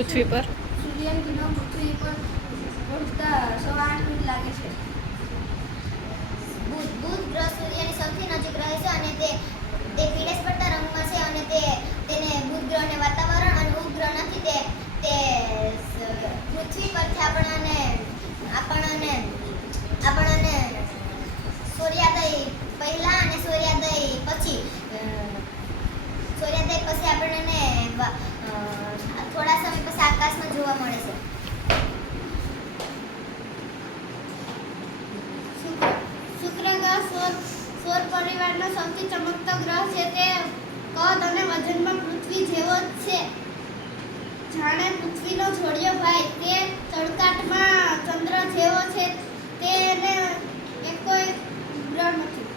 પૃથ્વી પર? લાગે છે. બુધ સૂર્યની સૌથી નજીક રહે છે અને તે તે પીળેશ પડતા રંગમાં છે અને તે, તેને બુધ ગ્રહને વાતાવરણ અને ઉપગ્રહ નથી, તે તે પૃથ્વી પરથી આપણને આપણને આપણને સૂર્યોદય પહેલા અને સૂર્યોદય પછી સૂર્યોદય પછી આપણને થોડા સમય પછી આકાશમાં જોવા મળે છે. શુક્ર ગ્રહ સૌર સૌર પરિવારનો સૌથી ચમકતો ગ્રહ છે તે કદ અને વજનમાં પૃથ્વી જેવો જ છે. જાણે પૃથ્વીનો જોડિયો ભાઈ, તે ચળકાટમાં ચંદ્ર જેવો છે. તેને એકો એક ગ્રહ નથી.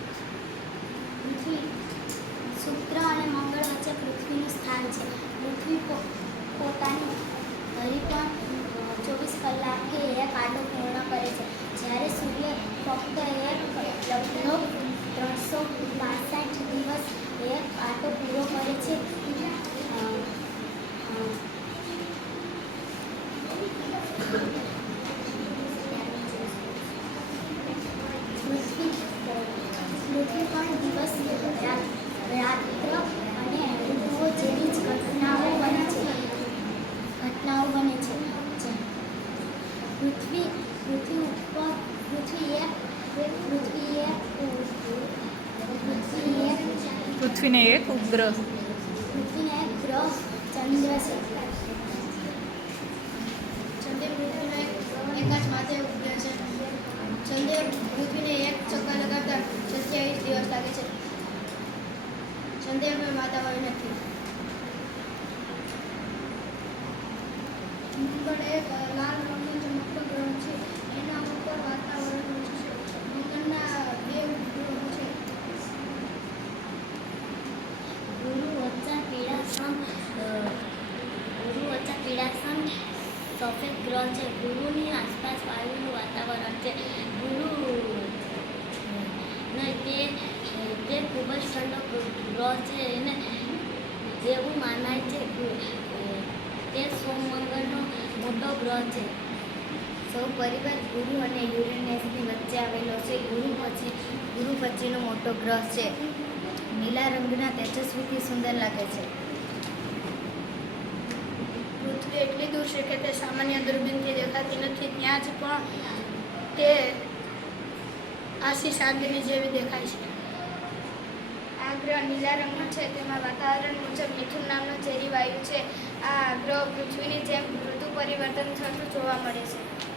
શુક્ર અને મંગળ વચ્ચે પૃથ્વીનું સ્થાન છે. પૃથ્વી કલાકે એક આટો પૂર્ણ કરે છે. જ્યારે સૂર્ય ફક્ત એક લગભગ ત્રણસો બાસઠ દિવસ એક આટો પૂરો કરે છે. પૃથ્વી પણ દિવસ, રાત, રાત્ર અને ઋતુઓ જેવી જ ઘટનાઓ બને છે ઘટનાઓ બને છે જે- પૃથ્વી પૃથ્વી ઉપર પૃથ્વી એક પૃથ્વી એક પૃથ્વી એક પૃથ્વીને એક ઉપગ્રહ. પૃથ્વીને એક ગ્રહ ચંદ્ર છે. ચંદ્ર પૃથ્વીનો એક એકાચ માથે ઉપગ્રહ છે. ચંદ્ર પૃથ્વીને એક ચક્કર લગાવતા સત્યાવીસ દિવસ લાગે છે. ચંદ્રમાં વાતાવરણ નથી. પણ એક લાલ રંગનો એના ઉપર વાતાવરણ છે મંગળના બે ઉપગ્રહો છે ગુરુ પીળાસમ અ, ગુરુ પીળાસમ સફેદ ગ્રહ છે. ગુરુની આસપાસ વાયુનું વાતાવરણ છે ગુરુ તે તે ખૂબ જ ઠંડો ગ્રહ છે એને જેવું માનાય છે તે સોમ તે સોમમંગળનો મોટો ગ્રહ છે. સૌ પરિવાર ગુરુ અને યુરેનસની વચ્ચે આવેલો છે. ગુરુ પછી, ગુરુ પછીનો મોટો ગ્રહ છે. નીલા રંગના તેજસ્વીથી સુંદર લાગે છે. પૃથ્વી એટલી દૂર છે કે તે સામાન્ય દૂરબીનથી દેખાતી નથી. ત્યાં જ પણ તે આશી સાગરની જેવી દેખાય છે. આ ગ્રહ નીલા રંગનો છે. તેમાં વાતાવરણ મુજબ મિથુન નામનો ઝેરી વાયુ છે. આ ગ્રહ પૃથ્વીની જેમ ઋતુ પરિવર્તન થતું જોવા મળે છે.